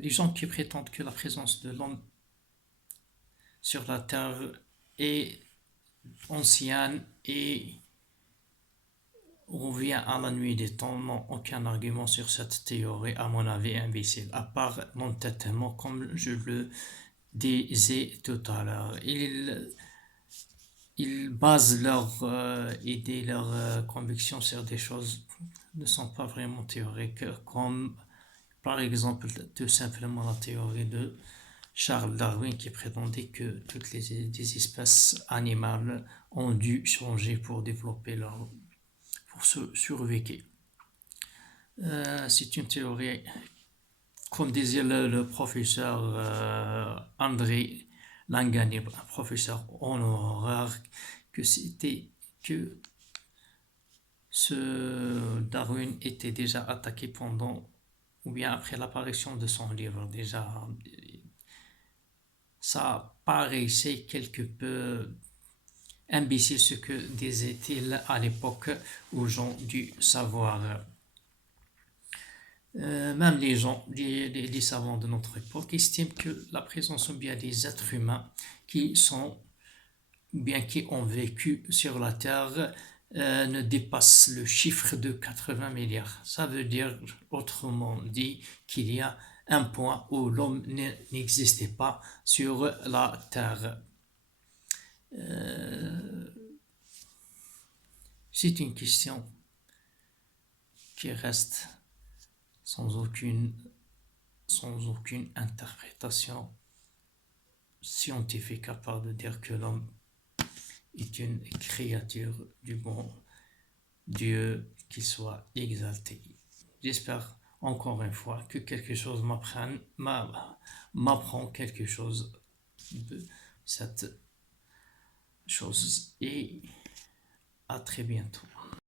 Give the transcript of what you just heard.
les gens qui prétendent que la présence de l'homme sur la Terre est ancienne et revient à la nuit des temps n'ont aucun argument sur cette théorie, à mon avis, imbécile, à part l'entêtement, comme je le disais tout à l'heure. Ils basent leurs idées, leurs convictions sur des choses qui ne sont pas vraiment théoriques, comme par exemple tout simplement la théorie de Charles Darwin qui prétendait que toutes les espèces animales ont dû changer pour développer pour survivre. C'est une théorie, comme disait le professeur André Langani, un professeur honoraire, que c'était que ce Darwin était déjà attaqué pendant ou bien après l'apparition de son livre. Déjà, ça paraissait quelque peu imbécile ce que disait-il à l'époque aux gens du savoir. Même les gens, les savants de notre époque estiment que la présence ou bien des êtres humains qui sont, ou bien qui ont vécu sur la Terre ne dépasse le chiffre de 80 milliards. Ça veut dire, autrement dit, qu'il y a un point où l'homme n'existait pas sur la Terre. Euh, c'est une question qui reste sans aucune, sans aucune interprétation scientifique à part de dire que l'homme est une créature du bon Dieu, qu'il soit exalté. J'espère encore une fois que quelque chose m'apprend quelque chose de cette chose et à très bientôt.